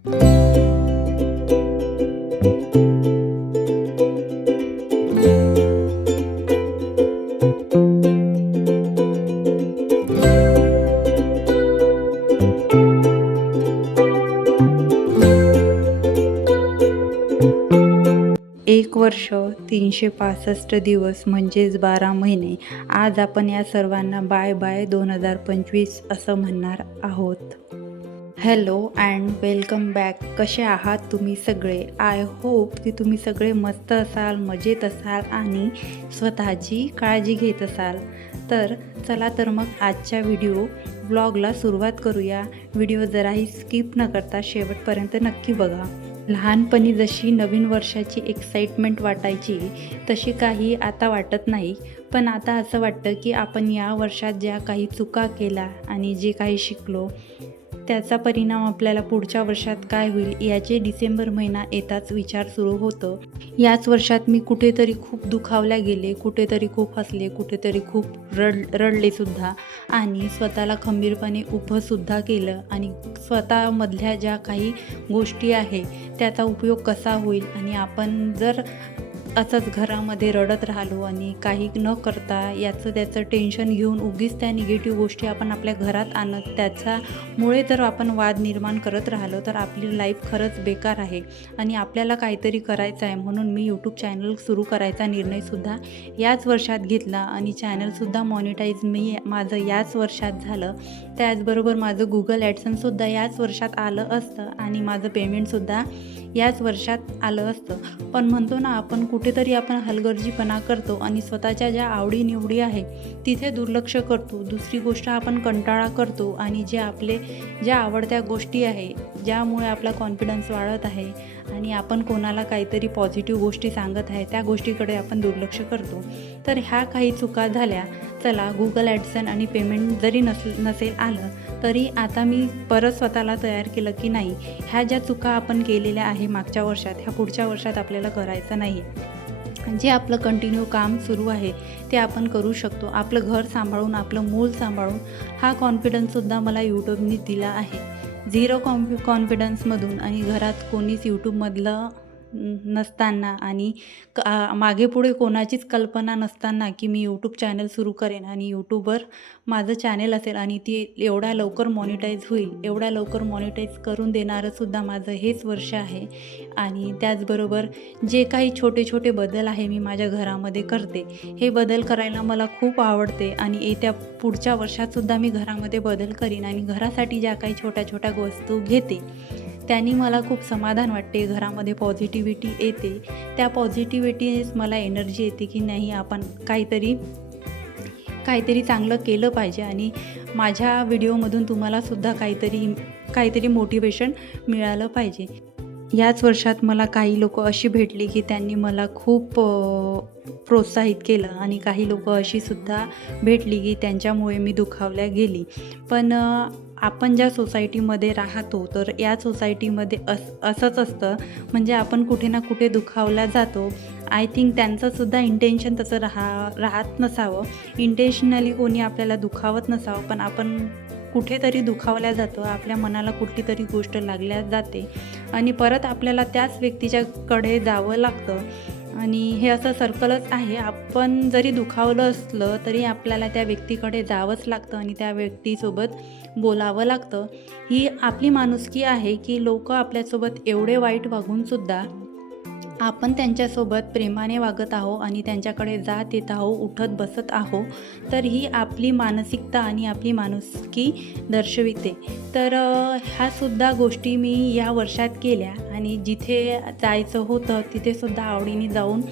एक वर्ष 365 दिवस म्हणजेच 12 महिने. आज आपण या सर्वांना बाय बाय 2025 असं म्हणणार आहोत. Hello and welcome back. कसे आहात तुम्ही सगळे? आय होप की तुम्ही सगळे मस्त असाल, मजेत असाल आणि स्वतःची काळजी घेत असाल. तर चला तर मग आजच्या व्लॉगला सुरुवात करूया. व्हिडिओ जराही स्किप न करता शेवटपर्यंत नक्की बघा. लहानपणी जशी नवीन वर्षाची एक्साइटमेंट वाटायची तशी काही आता वाटत नाही. पण आता असं वाटतं की आपण या वर्षात ज्या काही चुका केल्या आणि जे काही शिकलो त्याचा परिणाम आपल्याला पुढच्या वर्षात काय होईल याचे डिसेंबर महिना येताच विचार सुरू होतं. याच वर्षात मी कुठेतरी खूप दुखावल्या गेले, कुठेतरी खूप हसले, कुठेतरी खूप रडलेसुद्धा आणि स्वतःला खंबीरपणे उभंसुद्धा केलं आणि स्वतःमधल्या ज्या काही गोष्टी आहे त्याचा उपयोग कसा होईल आणि आपण जर असंच घरामध्ये रडत राहिलो आणि काही न करता त्याचं टेन्शन घेऊन उगीच त्या निगेटिव्ह गोष्टी आपण आपल्या घरात आणत त्याच्यामुळे जर आपण वाद निर्माण करत राहिलो तर आपली लाईफ खरंच बेकार आहे आणि आपल्याला काहीतरी करायचं आहे. म्हणून मी यूट्यूब चॅनल सुरू करायचा निर्णयसुद्धा याच वर्षात घेतला आणि चॅनलसुद्धा मॉनिटाईज माझं याच वर्षात झालं. त्याचबरोबर माझं गुगल ॲडसन्ससुद्धा याच वर्षात आलं असतं आणि माझं पेमेंटसुद्धा याच वर्षात आलं असतं. पण म्हणतो ना आपण कुठेतरी आपण हलगर्जीपणा करतो आणि स्वतःच्या ज्या आवडीनिवडी आहे तिथे दुर्लक्ष करतो. दुसरी गोष्ट आपण कंटाळा करतो आणि ज्या आवडत्या गोष्टी आहे ज्यामुळे आपला कॉन्फिडन्स वाढत आहे आणि आपण कोणाला काहीतरी पॉझिटिव्ह गोष्टी सांगत आहे त्या गोष्टीकडे आपण दुर्लक्ष करतो. तर ह्या काही चुका झाल्या. चला गुगल ॲडसन आणि पेमेंट जरी नसेल आलं तरी आता मी परत स्वतःला तयार केलं की नाही, ह्या ज्या चुका आपण केलेल्या आहे मागच्या वर्षात ह्या पुढच्या वर्षात आपल्याला करायचं नाही. जे आपलं कंटिन्यू काम सुरू आहे ते आपण करू शकतो. आपलं घर सांभाळून, आपलं मूल सांभाळून हा कॉन्फिडन्ससुद्धा मला यूट्यूबने दिला आहे. झिरो कॉन्फिडन्समधून आणि घरात कोणीच यूट्यूबमधलं नसताना आणि मागे पुढे कोणाचीच कल्पना नसताना की मी यूट्यूब चॅनल सुरू करेन आणि यूट्यूबवर माझं चॅनल असेल आणि ती एवढ्या लवकर मॉनिटाईज होईल, एवढ्या लवकर मॉनिटाईज करून देणारंसुद्धा माझं हेच वर्ष आहे. आणि त्याचबरोबर जे काही छोटे छोटे बदल आहे मी माझ्या घरामध्ये करते, हे बदल करायला मला खूप आवडते आणि येत्या पुढच्या वर्षातसुद्धा मी घरामध्ये बदल करीन आणि घरासाठी ज्या काही छोट्या छोट्या वस्तू घेते त्यांनी मला खूप समाधान वाटते. घरामध्ये पॉझिटिव्हिटी येते. त्या पॉझिटिव्हिटीनेच मला एनर्जी येते की नाही आपण काहीतरी चांगलं केलं पाहिजे आणि माझ्या व्हिडिओमधून तुम्हालासुद्धा काहीतरी मोटिवेशन मिळालं पाहिजे. याच वर्षात मला काही लोक अशी भेटली की त्यांनी मला खूप प्रोत्साहित केलं आणि काही लोक अशीसुद्धा भेटली की त्यांच्यामुळे मी दुखावल्या गेली. पण आपण ज्या सोसायटीमध्ये राहतो तर या सोसायटीमध्ये असंच असतं. म्हणजे आपण कुठे ना कुठे दुखावला जातो. आय थिंक त्यांचंसुद्धा इंटेन्शन तसं राहत नसावं. इंटेन्शनली कोणी आपल्याला दुखावत नसावं, पण आपण कुठेतरी दुखावल्या जातो. आपल्या मनाला कुठली तरी गोष्ट लागल्या जाते आणि परत आपल्याला त्याच व्यक्तीच्याकडे जावं लागतं आणि हे असं सर्कलच आहे. आपण जरी दुखावलं असलं तरी आपल्याला त्या व्यक्तीकडे जावंच लागतं आणि त्या व्यक्तीसोबत बोलावं लागतं. ही आपली माणुसकी आहे की लोक आपल्यासोबत एवढे वाईट वागूनसुद्धा आपण त्यांच्यासोबत प्रेमाने वागत आहो आणि त्यांच्याकडे जात येत आहो, उठत बसत आहो. तर ही आपली मानसिकता आणि आपली माणुसकी दर्शविते. तर ह्यासुद्धा गोष्टी मी या वर्षात केल्या आणि जिथे जायचं होतं तिथेसुद्धा आवडीने जाऊन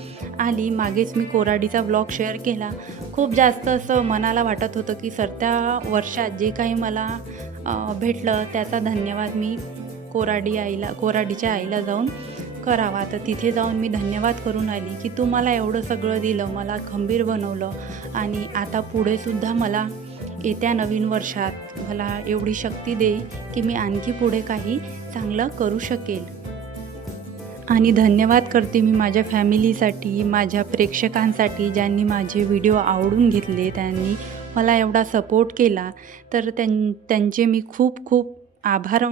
आली. मागेच मी कोराडीचा व्लॉग शेअर केला. खूप जास्त असं मनाला वाटत होतं की सरत्या वर्षात जे काही मला भेटलं त्याचा धन्यवाद मी कोराडीच्या आईला जाऊन करावा. तर तिथे जाऊन मी धन्यवाद करून आली की तू मला एवढं सगळं दिलं, मला खंबीर बनवलं आणि आता पुढेसुद्धा मला येत्या नवीन वर्षात मला एवढी शक्ती दे की मी आणखी पुढे काही चांगलं करू शकेल. आणि धन्यवाद करते मी माझ्या फॅमिलीसाठी, माझ्या प्रेक्षकांसाठी ज्यांनी माझे व्हिडिओ आवडून घेतले, त्यांनी मला एवढा सपोर्ट केला. तर त्यांचे मी खूप खूप आभार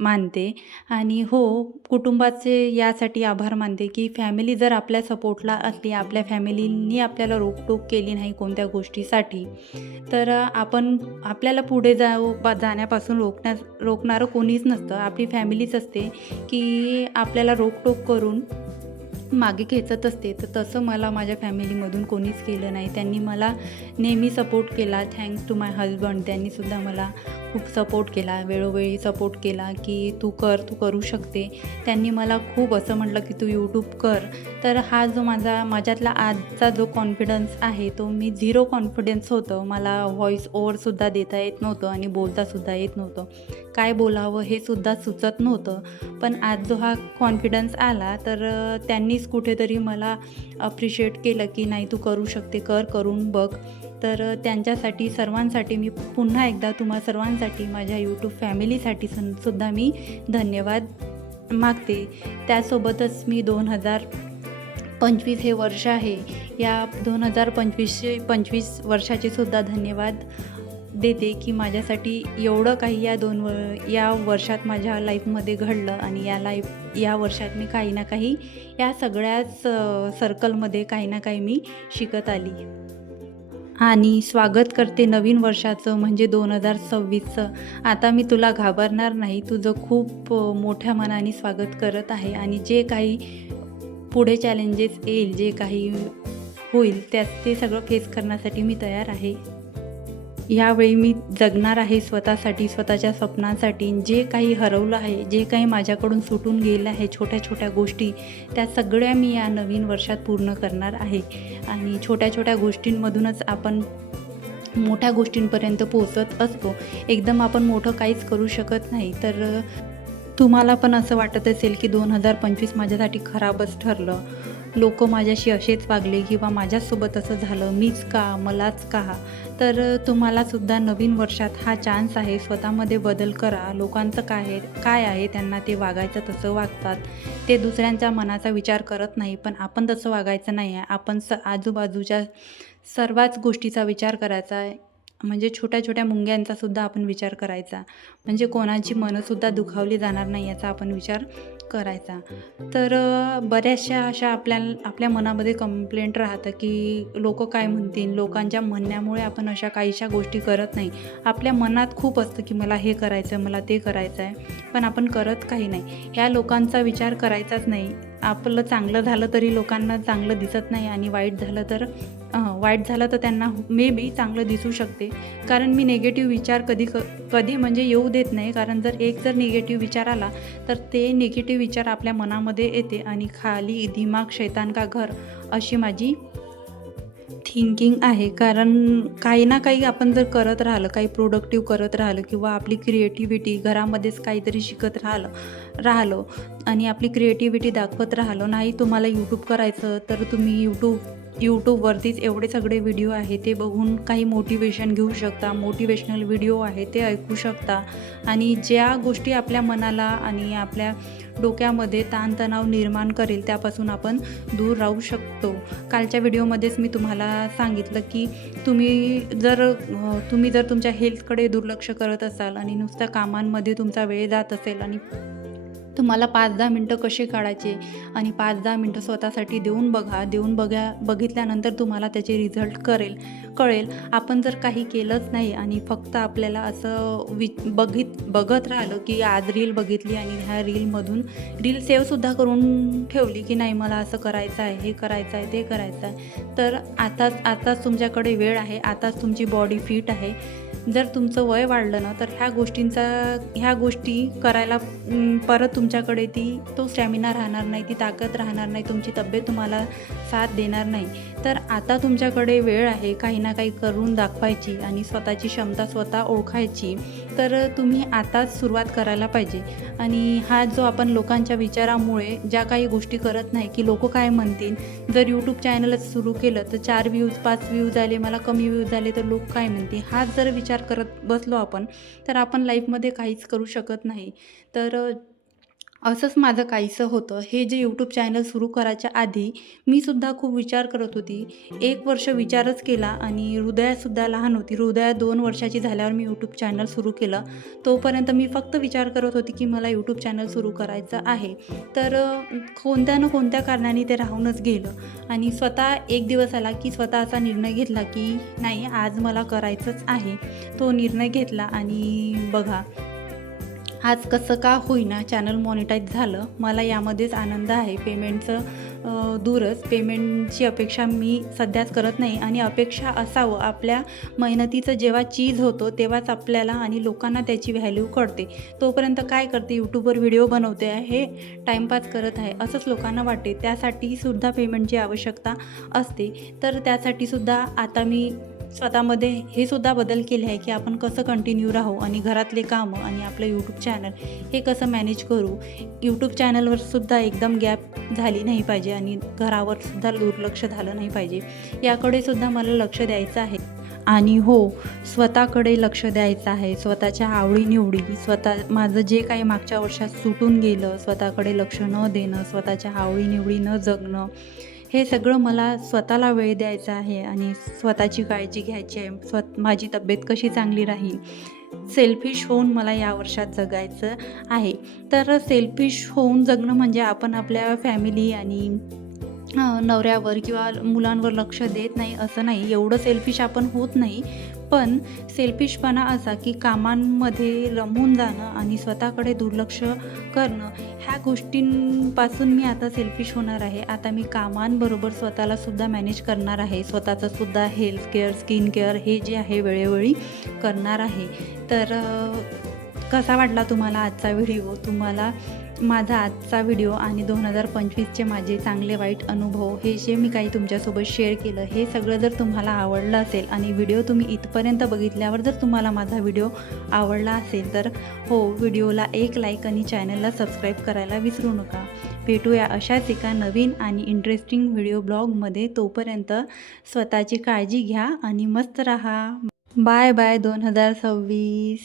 मानते आणि हो, कुटुंबाचे यासाठी आभार मानते, की फॅमिली जर आपल्या सपोर्टला असली, आपल्या फॅमिलीनी आपल्याला रोकटोक केली नाही कोणत्या गोष्टीसाठी, तर आपल्याला पुढे जाण्यापासून रोखणारं कोणीच नसतं. आपली फॅमिलीच असते, की आपल्याला रोकटोक करून मागे खेचत असते. तर तसं मला माझ्या फॅमिलीमधून कोणीच केलं नाही. त्यांनी मला नेहमी सपोर्ट केला. Thanks to my husband. त्यांनीसुद्धा मला खूप सपोर्ट केला, वेळोवेळी सपोर्ट केला, की तू तू करू शकते. त्यांनी मला खूप असं म्हटलं, की तू यूट्यूब कर. तर हा जो माझ्यातला आजचा जो कॉन्फिडन्स आहे, तो मी झिरो कॉन्फिडन्स होतं. मला व्हॉईस ओव्हरसुद्धा देता येत नव्हतं आणि बोलतासुद्धा येत नव्हतं. काय बोलावं हे सुद्धा सुचत नव्हतं. पण आज जो हा कॉन्फिडन्स आला, तर त्यांनीच कुठेतरी मला अप्रिशिएट केलं, की नाही तू करू शकते, करून बघ. तर त्यांच्यासाठी सर्वांसाठी मी पुन्हा एकदा तुम्हा सर्वांसाठी, माझ्या यूट्यूब फॅमिलीसाठी सुद्धा मी धन्यवाद मागते. त्यासोबतच मी 2025 हे वर्ष आहे, या 2025 वर्षाचे सुद्धा धन्यवाद देते, की माझ्यासाठी एवढं काही या वर्षात माझ्या लाईफमध्ये घडलं आणि या वर्षात मी काही ना काही या सगळ्याच सर्कलमध्ये काही ना काही मी शिकत आली. आणि स्वागत करते नवीन वर्षाचं म्हणजे 2026चं. आता मी तुला घाबरणार नाही. तुझं खूप मोठ्या मनाने स्वागत करत आहे आणि जे काही पुढे चॅलेंजेस येईल, जे काही होईल ते सगळं फेस करण्यासाठी मी तयार आहे. यावेळी मी जगणार आहे स्वतःसाठी, स्वतःच्या स्वप्नांसाठी. जे काही हरवलं आहे, जे काही माझ्याकडून सुटून गेलं आहे, छोट्या-छोट्या गोष्टी, त्या सगळ्या मी या नवीन वर्षात पूर्ण करणार आहे. आणि छोट्या-छोट्या गोष्टींमधूनच आपण मोठ्या गोष्टींपर्यंत पोहोचत असतो. एकदम आपण मोठं काहीच करू शकत नाही. तर तुम्हाला पण असं वाटत असेल, की 2025 माझ्यासाठी खराबच ठरलं. लोकं माझ्याशी असेच वागले किंवा माझ्यासोबत असं झालं, मीच का, मलाच का? तर तुम्हालासुद्धा नवीन वर्षात हा चान्स आहे. स्वतःमध्ये बदल करा. लोकांचं काय आहे त्यांना ते वागायचं तसं वागतात. ते दुसऱ्यांच्या मनाचा विचार करत नाही, पण आपण तसं वागायचं नाही आहे. आपण आजूबाजूच्या सर्वच गोष्टीचा विचार करायचा आहे. म्हणजे छोट्या-छोट्या मुंग्यांचासुद्धा आपण विचार करायचा. म्हणजे कोणाची मनंसुद्धा दुखावली जाणार नाही याचा आपण विचार करायचा. तर बऱ्याचशा अशा आपल्या मनामध्ये कंप्लेंट राहतं, की लोकं काय म्हणतील? लोकांच्या म्हणण्यामुळे आपण अशा काहीशा गोष्टी करत नाही. आपल्या मनात खूप असतं, की मला हे करायचं आहे, मला ते करायचं आहे, पण आपण करत काही नाही. ह्या लोकांचा विचार करायचाच नाही. आपलं चांगलं झालं तरी लोकांना चांगलं दिसत नाही आणि वाईट झालं तर त्यांना मे बी चांगलं दिसू शकते. कारण मी निगेटिव्ह विचार कधी म्हणजे येऊ देत नाही. कारण जर निगेटिव्ह विचार आला, तर ते निगेटिव्ह विचार आपल्या मनामध्ये येते आणि खाली दिमाग शैतान का घर अशी माझी थिंकिंग आहे. कारण काही ना काही आपण जर करत काही प्रोडक्टिव्ह करत राहिलं किंवा आपली क्रिएटिव्हिटी घरामध्येच काहीतरी शिकत राहिलो आणि आपली क्रिएटिव्हिटी दाखवत राहिलो. नाही तुम्हाला यूट्यूब करायचं तर तुम्ही यूट्यूबवरतीच एवढे सगळे व्हिडिओ आहे, ते बघून काही मोटिवेशन घेऊ शकता. मोटिवेशनल व्हिडिओ आहे ते ऐकू शकता आणि ज्या गोष्टी आपल्या मनाला आणि आपल्या डोक्यामध्ये ताणतणाव निर्माण करेल त्यापासून आपण दूर राहू शकतो. कालच्या व्हिडिओमध्येच मी तुम्हाला सांगितलं, की तुम्ही जर तुमच्या हेल्थकडे दुर्लक्ष करत असाल आणि नुसत्या कामांमध्ये तुमचा वेळ जात असेल आणि तुम्हाला 5-10 मिनटं कसे काढायचे आणि 5-10 मिनटं स्वतःसाठी देऊन बघितल्यानंतर तुम्हाला त्याचे रिझल्ट कळेल. आपण जर काही केलंच नाही आणि फक्त आपल्याला असं बघत राहिलं, की आज रील बघितली आणि ह्या रील सेव्हसुद्धा करून ठेवली, की नाही मला असं करायचं आहे, हे करायचं आहे, ते करायचं आहे. तर आताच तुमच्याकडे वेळ आहे, आताच तुमची बॉडी फिट आहे. जर तुमचं वय वाढलं ना, तर ह्या गोष्टी करायला परत तुमच्याकडे तो स्टॅमिना राहणार नाही, ती ताकद राहणार नाही, तुमची तब्येत तुम्हाला साथ देणार नाही. तर आता तुमच्याकडे वेळ आहे काही ना काही करून दाखवायची आणि स्वतःची क्षमता स्वतः ओळखायची. तर तुम्ही आताच सुरुवात करायला पाहिजे. आणि हा जो आपण लोकांच्या विचारामुळे ज्या काही गोष्टी करत नाही, की लोकं काय म्हणतील, जर यूट्यूब चॅनलच सुरू केलं तर 4 व्ह्यूज 5 व्ह्यूज आले, मला कमी व्ह्यूज आले तर लोक काय म्हणतील, हाच जर विचार करत बसलो आपण, तर आपण लाईफमध्ये काहीच करू शकत नाही. तर असंच माझं काहीसं होतं. हे जे यूट्यूब चॅनल सुरू करायच्या आधी मी सुद्धा खूप विचार करत होती. 1 वर्ष विचारच केला आणि हृदयातसुद्धा लहान होती. हृदया 2 वर्षाची झाल्यावर मी यूट्यूब चॅनल सुरू केलं. तोपर्यंत मी फक्त विचार करत होती, की मला यूट्यूब चॅनल सुरू करायचं आहे. तर कोणत्या ना कोणत्या कारणाने ते राहूनच गेलं आणि स्वतः एक दिवस आला, की स्वतः असा निर्णय घेतला, की नाही आज मला करायचंच आहे. तो निर्णय घेतला आणि बघा आज कसं का होईना चॅनल मॉनिटाईज झालं. मला यामध्येच आनंद आहे. पेमेंटचं दूरच पेमेंटची अपेक्षा मी सध्याच करत नाही आणि अपेक्षा असावं आपल्या मेहनतीचं जेव्हा चीज होतो तेव्हाच आपल्याला आणि लोकांना त्याची व्हॅल्यू कळते. तोपर्यंत काय करते यूट्यूबवर व्हिडिओ बनवते आहे, टाईमपास करत आहे असंच लोकांना वाटते. त्यासाठी सुद्धा पेमेंटची आवश्यकता असते. तर त्यासाठी सुद्धा आता मी स्वतःमध्ये हे सुद्धा बदल केले आहे, की आपण कसं कंटिन्यू राहू आणि घरातले कामं आणि आपलं यूट्यूब चॅनल हे कसं मॅनेज करू. यूट्यूब चॅनलवर सुद्धा एकदम गॅप झाली नाही पाहिजे आणि घरावर सुद्धा दुर्लक्ष झालं नाही पाहिजे. याकडे सुद्धा मला लक्ष द्यायचं आहे. आणि हो, स्वतःकडे लक्ष द्यायचं आहे. स्वतःच्या आवडीनिवडी, माझं जे काही मागच्या वर्षात सुटून गेलं, स्वतःकडे लक्ष न देणं, स्वतःच्या आवडीनिवडी न जगणं, हे सगळं मला स्वतःला वेळ द्यायचा आहे आणि स्वतःची काळजी घ्यायची आहे. माझी तब्येत कशी चांगली राहील, सेल्फिश होऊन मला या वर्षात जगायचं आहे. तर सेल्फिश होऊन जगणं म्हणजे आपण आपल्या फॅमिली आणि नवऱ्यावर किंवा मुलांवर लक्ष देत नाही असं नाही. एवढं सेल्फिश आपण होत नाही. पण सेल्फिशपणा असा की कामांमध्ये रमून जाणं आणि स्वतःकडे दुर्लक्ष करणं, ह्या गोष्टींपासून मी आता सेल्फिश होणार आहे. आता मी कामांबरोबर स्वतःलासुद्धा मॅनेज करणार आहे. स्वतःचंसुद्धा हेल्थ केअर, स्किन केअर हे जे आहे वेळोवेळी करणार आहे. तर कसा वाटला तुम्हाला आजचा व्हिडिओ? तुम्हाला माझा आजचा व्हिडिओ आणि 2025चे माझे चांगले वाईट अनुभव हे जे मी काही तुमच्यासोबत शेअर केलं, हे सगळं जर तुम्हाला आवडलं असेल आणि व्हिडिओ तुम्ही इथपर्यंत बघितल्यावर जर तुम्हाला माझा व्हिडिओ आवडला असेल तर हो, व्हिडिओला एक लाईक आणि चॅनलला सबस्क्राईब करायला विसरू नका. भेटूया अशाच एका नवीन आणि इंटरेस्टिंग व्हिडिओ ब्लॉगमध्ये. तोपर्यंत स्वतःची काळजी घ्या आणि मस्त राहा. Bye bye 2026.